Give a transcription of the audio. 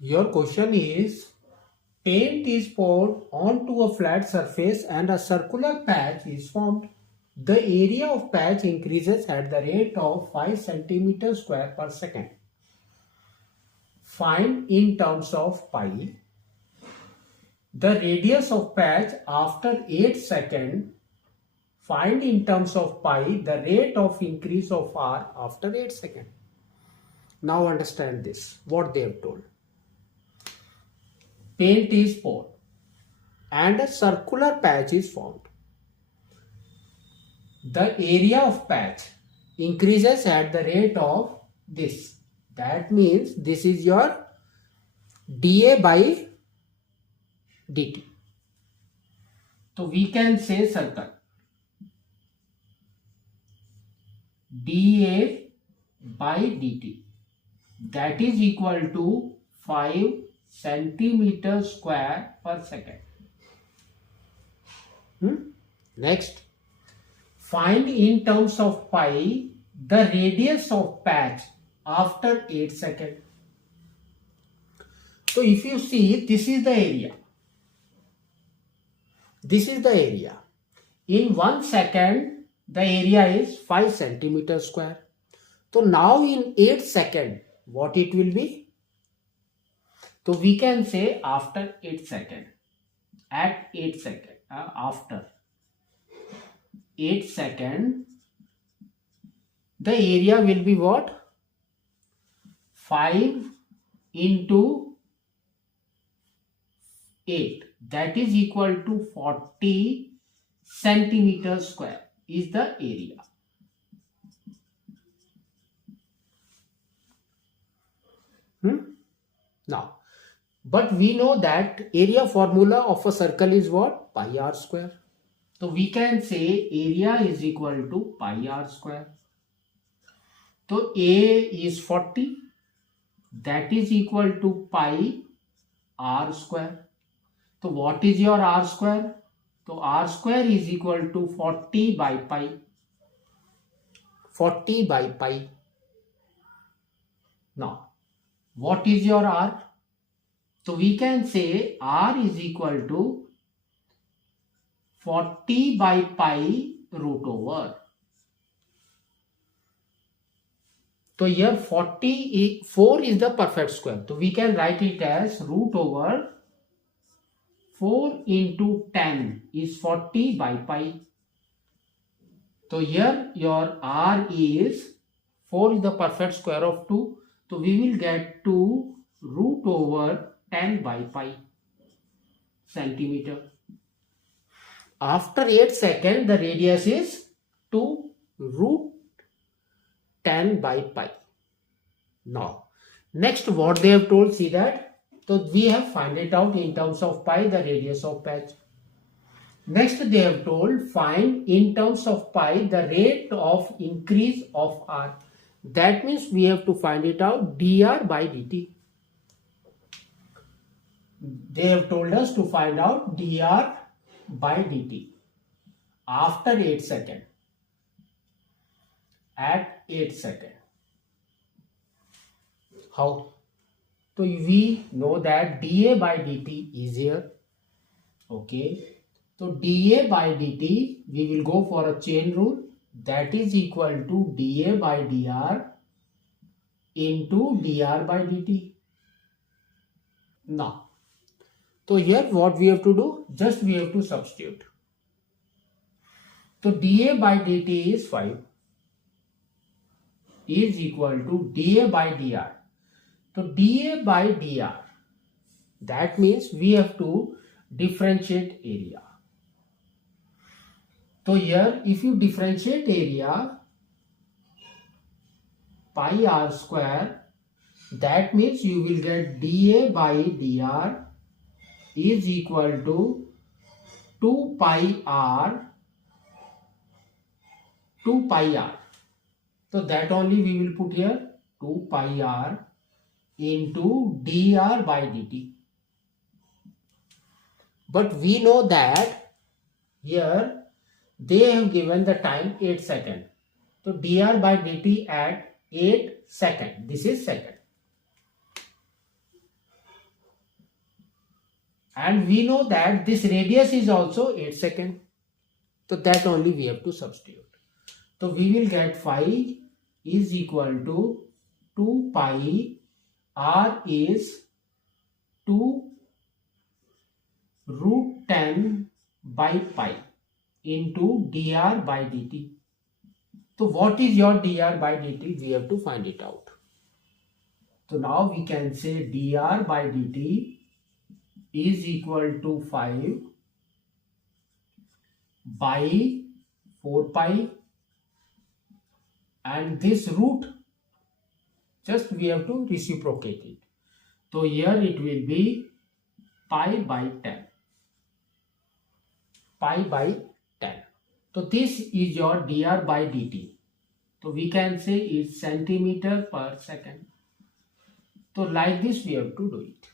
Your question is, paint is poured onto a flat surface and a circular patch is formed. The area of patch increases at the rate of 5 centimeters square per second. Find in terms of pi the radius of patch after 8 seconds. Find in terms of pi the rate of increase of r after 8 seconds. Now understand this, what they have told. Paint is poured and a circular patch is formed. The area of patch increases at the rate of this. That means this is your dA by dt. So we can say circle dA by dt, that is equal to 5 centimeters square per second. Next, find in terms of pi the radius of patch after 8 seconds. So if you see, this is the area. This is the area. In 1 second, the area is 5 centimeters square. So now in 8 seconds, what it will be? So we can say after 8 seconds. At 8 seconds, after 8 seconds, the area will be what? 5 into 8, that is equal to 40 centimeters square is the area. Now, but we know that area formula of a circle is what? Pi r square. So we can say area is equal to pi r square. So A is 40, that is equal to pi r square. So what is your r square? So r square is equal to 40 by pi. 40 by pi. Now, what is your r? So we can say r is equal to 40 by pi root over. So here 4 is the perfect square. So we can write it as root over 4 into 10 is 40 by pi. So here your r is 4 is the perfect square of 2. So we will get 2 root over 10 by pi centimeter. After 8 seconds, the radius is 2 root 10 by pi. Now, next what they have told, see that. So we have find it out in terms of pi, the radius of patch. Next they have told, find in terms of pi the rate of increase of r. That means we have to find it out dr by dt. They have told us to find out dr by dt after 8 seconds. At 8 seconds. How? So we know that dA by dt is here. Okay. So dA by dt, we will go for a chain rule, that is equal to dA by dr into dr by dt. Now, so here what we have to do? Just we have to substitute. So dA by dt is 5 is equal to dA by dr. So dA by dr, that means we have to differentiate area. So here if you differentiate area pi r square, that means you will get dA by dr is equal to 2 pi r. So that only we will put here 2 pi r into dr by dt. But we know that here they have given the time 8 seconds. So dr by dt at 8 seconds. This is second. And we know that this radius is also 8 seconds. So that only we have to substitute. So we will get phi is equal to 2 pi, r is 2 root 10 by pi into dr by dt. So what is your dr by dt? We have to find it out. So now we can say dr by dt is equal to 5 by 4 pi, and this root just we have to reciprocate it. So here it will be pi by 10. Pi by 10. So this is your dr by dt. So we can say it's centimeter per second. So like this we have to do it.